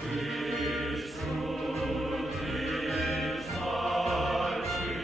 His truth is marching.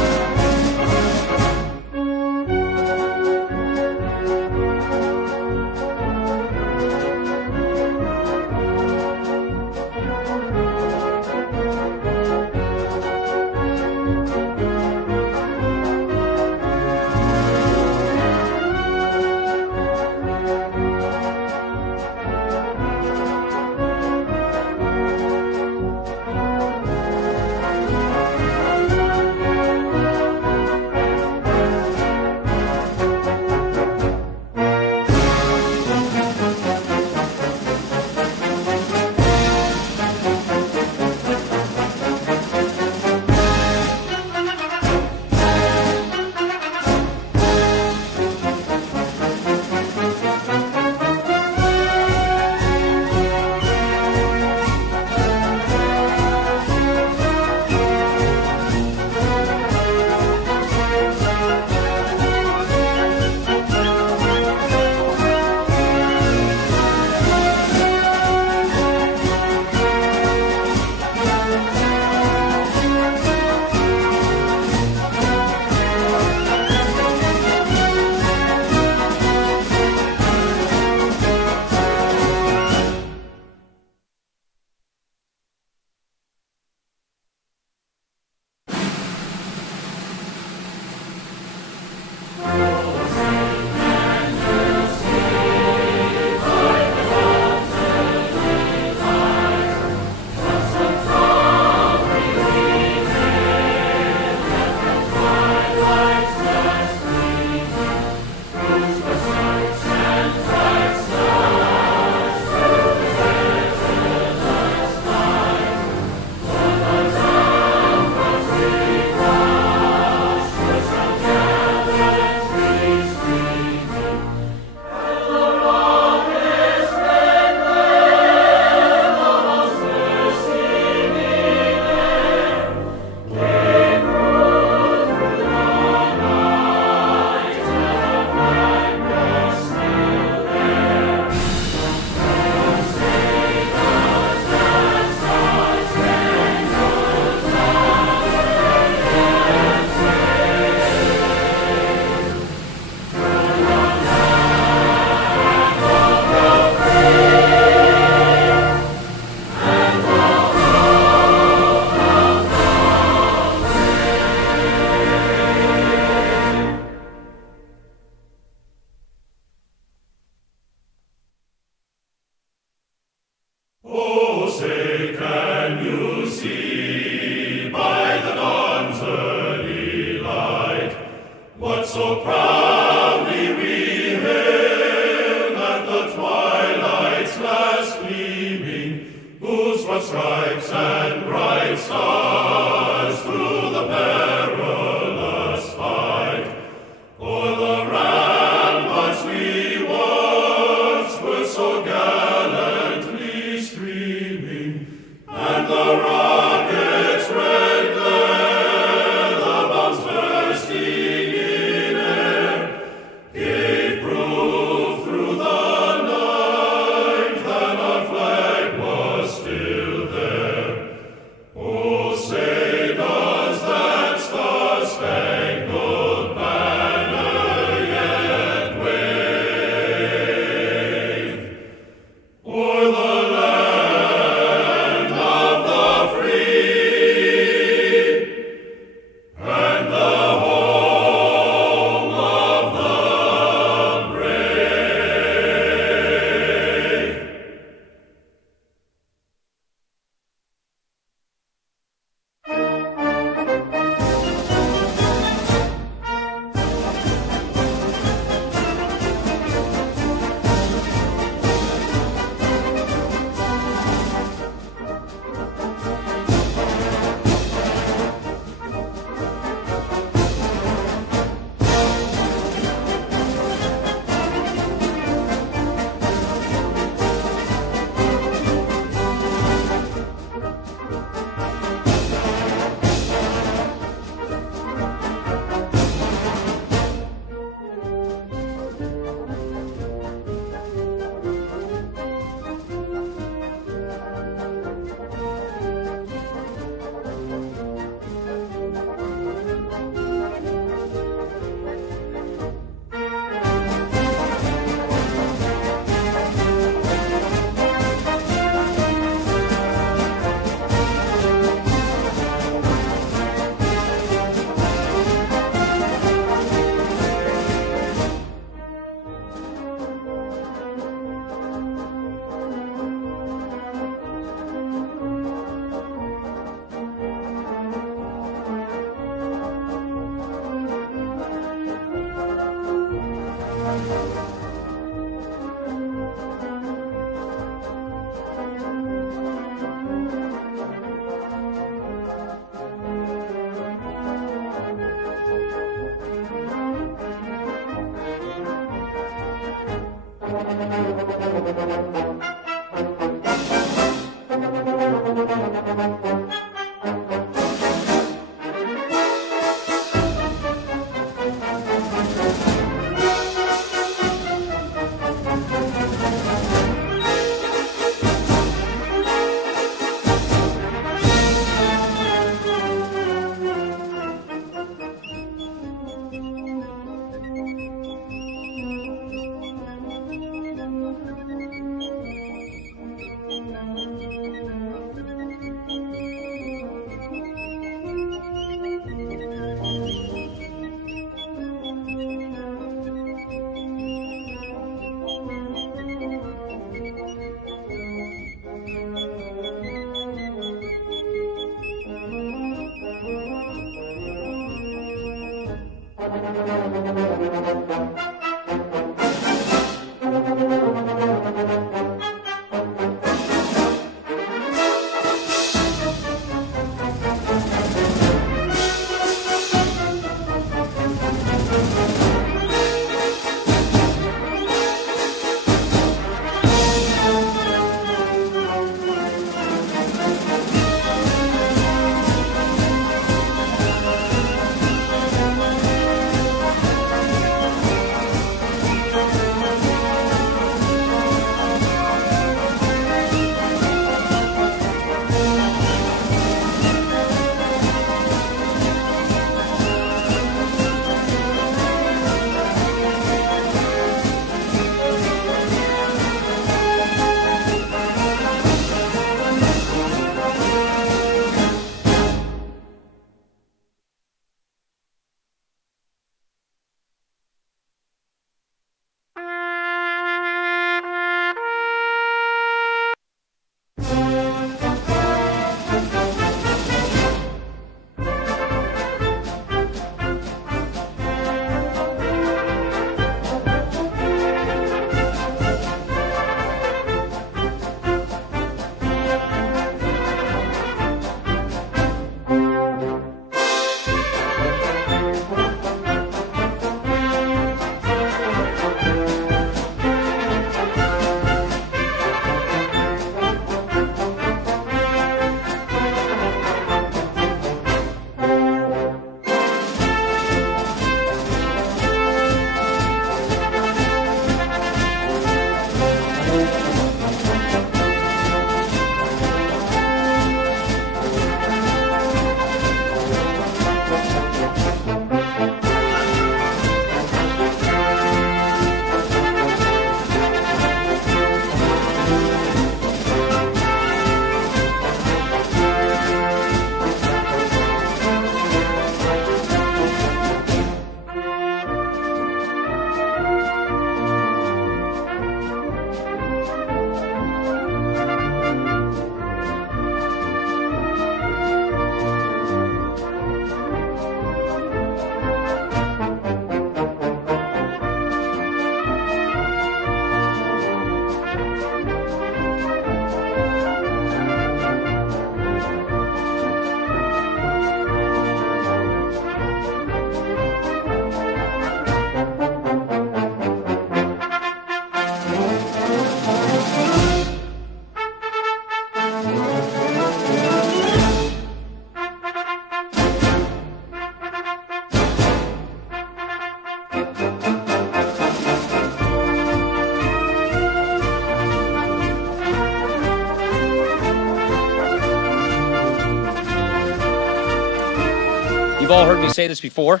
You've all heard me say this before.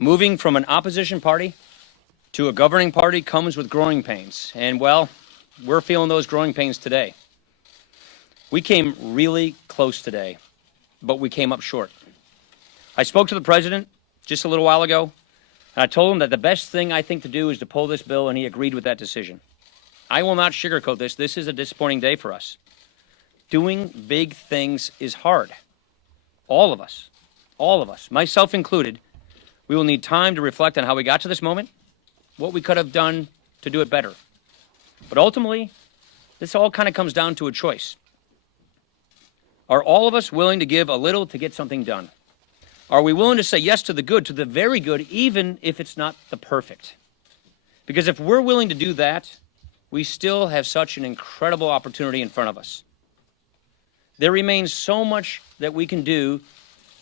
Moving from an opposition party to a governing party comes with growing pains. And, well, we're feeling those growing pains today. We came really close today, but we came up short. I spoke to the president just a little while ago, and I told him that the best thing I think to do is to pull this bill, and he agreed with that decision. I will not sugarcoat this. This is a disappointing day for us. Doing big things is hard. All of us, myself included, we will need time to reflect on how we got to this moment, what we could have done to do it better. But ultimately, this all kind of comes down to a choice. Are all of us willing to give a little to get something done? Are we willing to say yes to the good, to the very good, even if it's not the perfect? Because if we're willing to do that, we still have such an incredible opportunity in front of us. There remains so much that we can do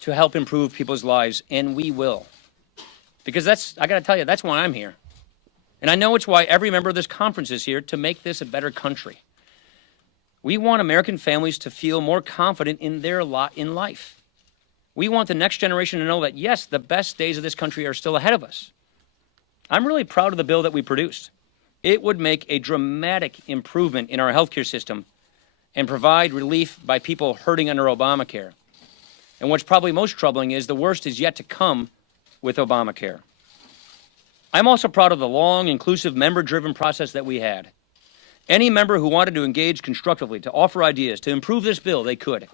to help improve people's lives, and we will. Because I got to tell you, that's why I'm here. And I know it's why every member of this conference is here, to make this a better country. We want American families to feel more confident in their lot in life. We want the next generation to know that, yes, the best days of this country are still ahead of us. I'm really proud of the bill that we produced. It would make a dramatic improvement in our healthcare system and provide relief by people hurting under Obamacare. And what's probably most troubling is the worst is yet to come with Obamacare. I'm also proud of the long, inclusive, member-driven process that we had. Any member who wanted to engage constructively, to offer ideas, to improve this bill, they could.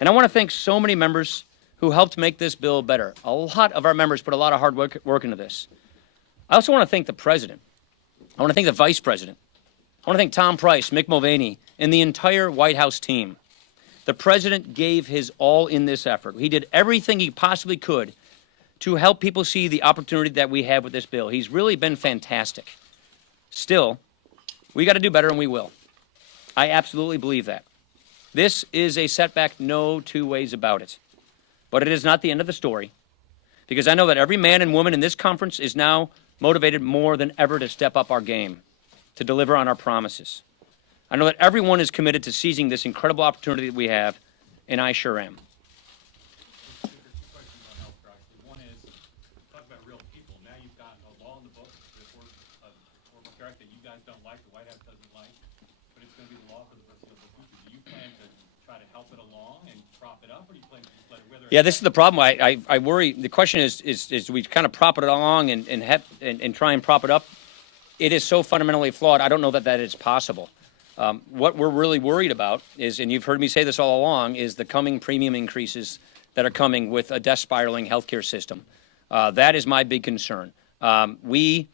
And I want to thank so many members who helped make this bill better. A lot of our members put a lot of hard work into this. I also want to thank the President. I want to thank the Vice President. I want to thank Tom Price, Mick Mulvaney, and the entire White House team. The President gave his all in this effort. He did everything he possibly could to help people see the opportunity that we have with this bill. He's really been fantastic. Still, we got to do better, and we will. I absolutely believe that. This is a setback, no two ways about it. But it is not the end of the story, because I know that every man and woman in this conference is now motivated more than ever to step up our game, to deliver on our promises. I know that everyone is committed to seizing this incredible opportunity that we have, and I sure am. Two questions on health care. One is, talk about real people. Now you've got a law in the books, the Affordable Care Act, that you guys don't like, the White House doesn't like, but it's going to be the law for the foreseeable future. Do you plan to try to help it along and prop it up, or do you plan to just let it wither? Yeah, this is the problem. I worry. The question is we kind of prop it along and try and prop it up. It is so fundamentally flawed. I don't know that is possible. What we're really worried about is, and you've heard me say this all along, is the coming premium increases that are coming with a death spiraling healthcare system. That is my big concern. We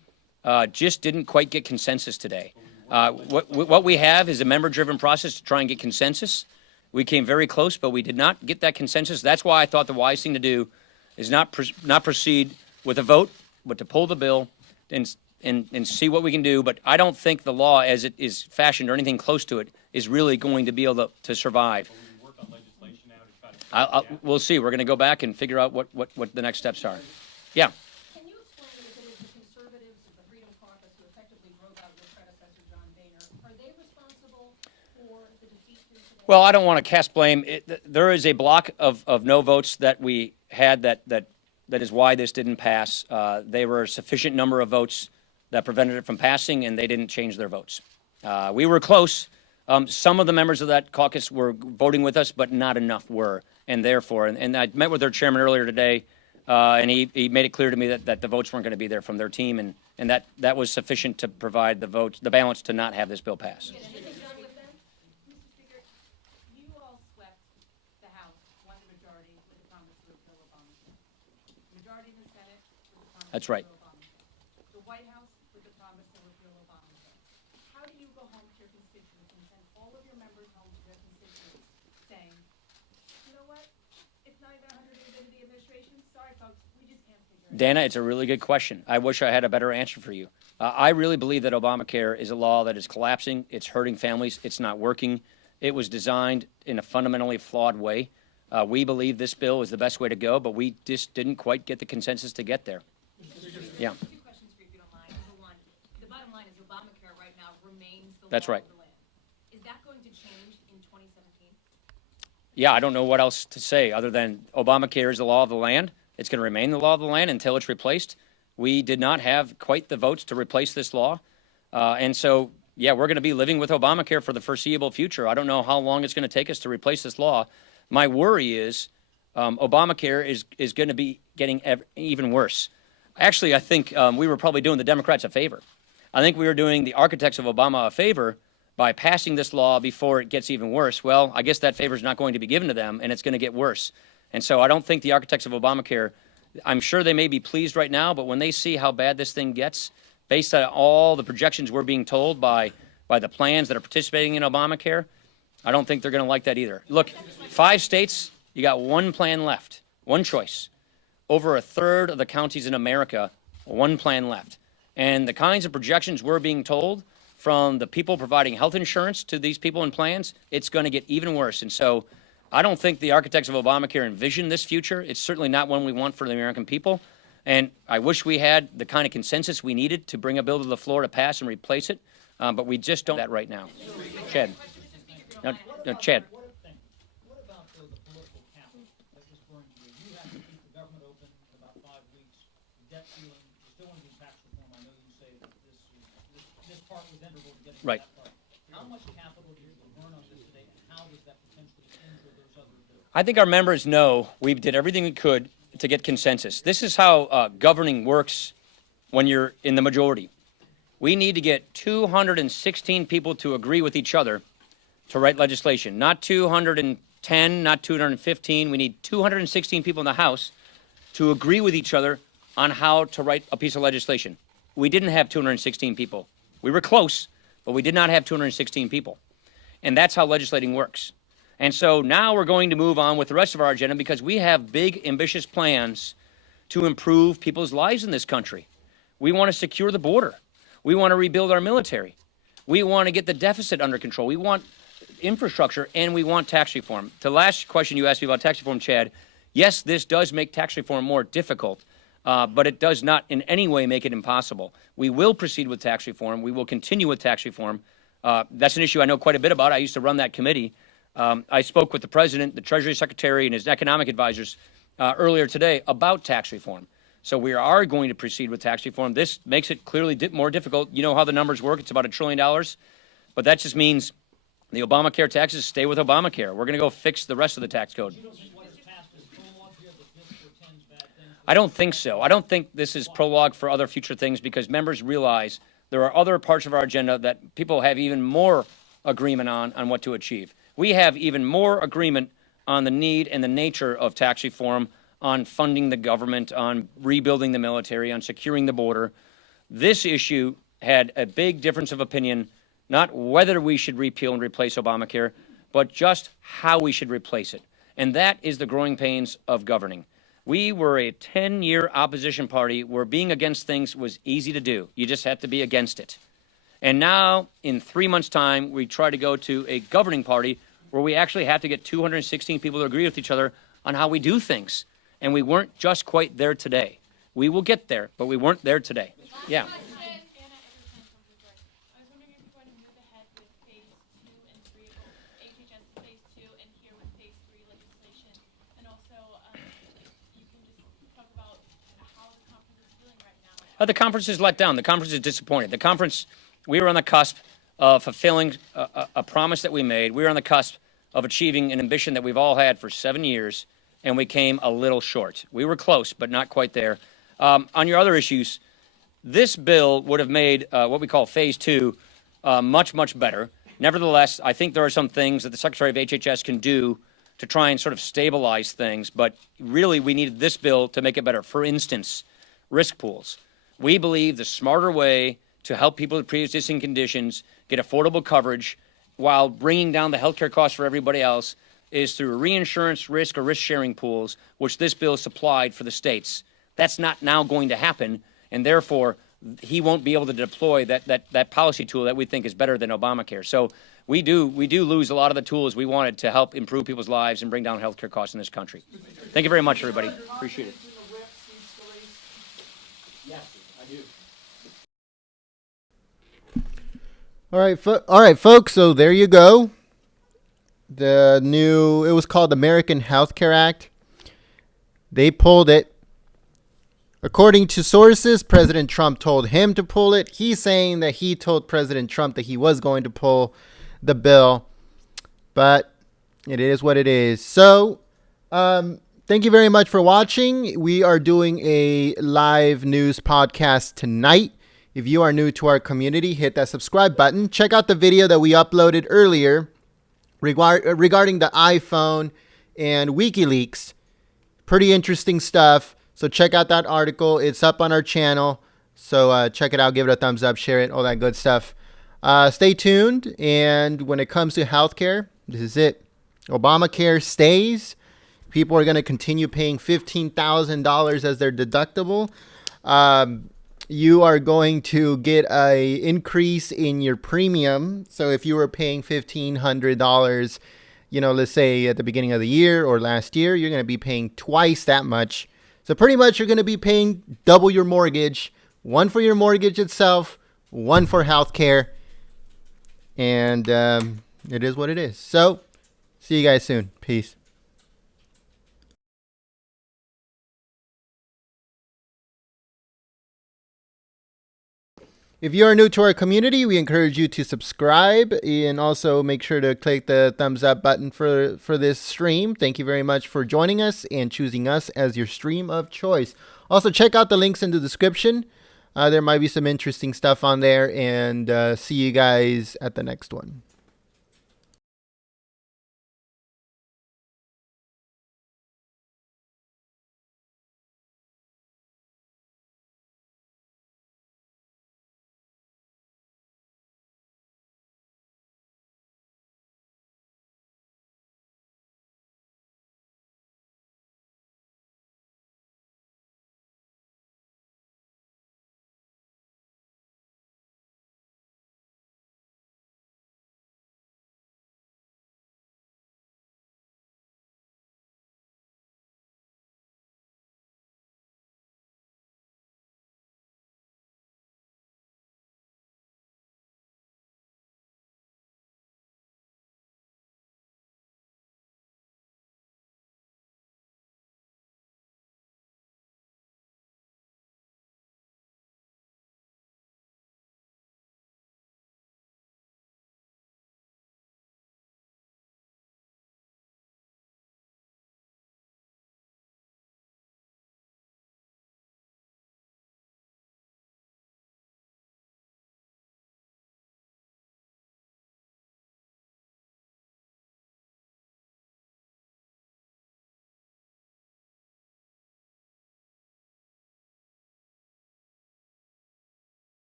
just didn't quite get consensus today. What we have is a member-driven process to try and get consensus. We came very close, but we did not get that consensus. That's why I thought the wise thing to do is not proceed with a vote, but to pull the bill and see what we can do. But I don't think the law, as it is fashioned or anything close to it, is really going to be able to survive. Will we work on legislation now to try to We'll see. We're going to go back and figure out what the next steps are. Yeah. Can you explain if it is the conservatives of the Freedom Caucus who effectively broke out your predecessor, John Boehner? Are they responsible for the defeat here today? Well, I don't want to cast blame. There is a block of no votes that we had that is why this didn't pass. They were a sufficient number of votes that prevented it from passing, and they didn't change their votes. We were close. Some of the members of that caucus were voting with us, but not enough were, and therefore, and I met with their chairman earlier today, and he made it clear to me that the votes weren't going to be there from their team, and that was sufficient to provide the balance to not have this bill pass. Mr. Speaker, you all swept the House, won the majority with the promise to repeal Obamacare. Majority in the Senate with the promise That's to right. repeal Obamacare. The White House with the promise to repeal Obamacare. How do you go home to your constituents and send all of your members home to their constituents saying, you know what, it's not even 100 days into the administration, sorry folks, we just can't figure it out. Dana, it's a really good question. I wish I had a better answer for you. I really believe that Obamacare is a law that is collapsing. It's hurting families. It's not working. It was designed in a fundamentally flawed way. We believe this bill is the best way to go, but we just didn't quite get the consensus to get there. Yeah. Two questions for you, if you don't mind. Number one, the bottom line is Obamacare right now remains the That's law right. of the land. Is that going to change in 2017? Yeah, I don't know what else to say other than Obamacare is the law of the land. It's going to remain the law of the land until it's replaced. We did not have quite the votes to replace this law. And so, yeah, we're going to be living with Obamacare for the foreseeable future. I don't know how long it's going to take us to replace this law. My worry is Obamacare is going to be getting even worse. Actually, I think we were probably doing the Democrats a favor. I think we were doing the architects of Obama a favor by passing this law before it gets even worse. Well, I guess that favor is not going to be given to them, and it's going to get worse. And so I don't think the architects of Obamacare, I'm sure they may be pleased right now, but when they see how bad this thing gets, based on all the projections we're being told by the plans that are participating in Obamacare, I don't think they're going to like that either. Look, 5 states, you got one plan left, one choice. Over a third of the counties in America, one plan left. And the kinds of projections we're being told from the people providing health insurance to these people in plans, it's going to get even worse. And so I don't think the architects of Obamacare envision this future. It's certainly not one we want for the American people. And I wish we had the kind of consensus we needed to bring a bill to the floor to pass and replace it, but we just don't have that right now. Chad. No, Chad. What about the political capital that was burned here? You have to keep the government open for about 5 weeks. The debt ceiling, you still want to do tax reform. I know you say that this part was integral to getting Right. that part. How much capital do you burn on this today, and how does that potentially injure those other bills? I think our members know we did everything we could to get consensus. This is how governing works when you're in the majority. We need to get 216 people to agree with each other to write legislation. Not 210, not 215. We need 216 people in the House to agree with each other on how to write a piece of legislation. We didn't have 216 people. We were close, but we did not have 216 people. And that's how legislating works. And so now we're going to move on with the rest of our agenda because we have big, ambitious plans to improve people's lives in this country. We want to secure the border. We want to rebuild our military. We want to get the deficit under control. We want infrastructure, and we want tax reform. The last question you asked me about tax reform, Chad, yes, this does make tax reform more difficult, but it does not in any way make it impossible. We will proceed with tax reform. We will continue with tax reform. That's an issue I know quite a bit about. I used to run that committee. I spoke with the president, the Treasury Secretary, and his economic advisors earlier today about tax reform. So we are going to proceed with tax reform. This makes it clearly more difficult. You know how the numbers work. It's about $1 trillion. But that just means the Obamacare taxes stay with Obamacare. We're going to go fix the rest of the tax code. I don't think so. I don't think this is prologue for other future things because members realize there are other parts of our agenda that people have even more agreement on what to achieve. We have even more agreement on the need and the nature of tax reform, on funding the government, on rebuilding the military, on securing the border. This issue had a big difference of opinion, not whether we should repeal and replace Obamacare, but just how we should replace it. And that is the growing pains of governing. We were a 10-year opposition party where being against things was easy to do. You just had to be against it. And now, in 3 months' time, we try to go to a governing party where we actually have to get 216 people to agree with each other on how we do things. And we weren't just quite there today. We will get there, but we weren't there today. Yeah. The conference is let down. The conference is disappointed. The conference, we were on the cusp of fulfilling a promise that we made. We were on the cusp of achieving an ambition that we've all had for 7 years, and we came a little short. We were close, but not quite there. On your other issues, this bill would have made what we call phase 2 much, much better. Nevertheless, I think there are some things that the Secretary of HHS can do to try and sort of stabilize things, but really we needed this bill to make it better. For instance, risk pools. We believe the smarter way to help people with pre-existing conditions get affordable coverage while bringing down the healthcare costs for everybody else is through reinsurance risk or risk-sharing pools, which this bill supplied for the states. That's not now going to happen, and therefore he won't be able to deploy that policy tool that we think is better than Obamacare. So we do lose a lot of the tools we wanted to help improve people's lives and bring down healthcare costs in this country. Thank you very much, everybody. Appreciate it. Yes, I do. All right, folks. So there you go. It was called American Health Care Act. They pulled it. According to sources, President Trump told him to pull it. He's saying that he told President Trump that he was going to pull the bill. But it is what it is. So, thank you very much for watching. We are doing a live news podcast tonight. If you are new to our community, hit that subscribe button. Check out the video that we uploaded earlier regarding the iPhone and WikiLeaks. Pretty interesting stuff. So check out that article. It's up on our channel. So check it out. Give it a thumbs up. Share it. All that good stuff. Stay tuned. And when it comes to healthcare, this is it. Obamacare stays. People are going to continue paying $15,000 as their deductible. you are going to get a increase in your premium. So if you were paying $1,500, let's say at the beginning of the year or last year, you're going to be paying twice that much. So pretty much you're going to be paying double your mortgage, one for your mortgage itself, one for healthcare. And it is what it is. So see you guys soon. Peace. If you are new to our community, we encourage you to subscribe and also make sure to click the thumbs up button for this stream. Thank you very much for joining us and choosing us as your stream of choice. Also, check out the links in the description. There might be some interesting stuff on there, and see you guys at the next one.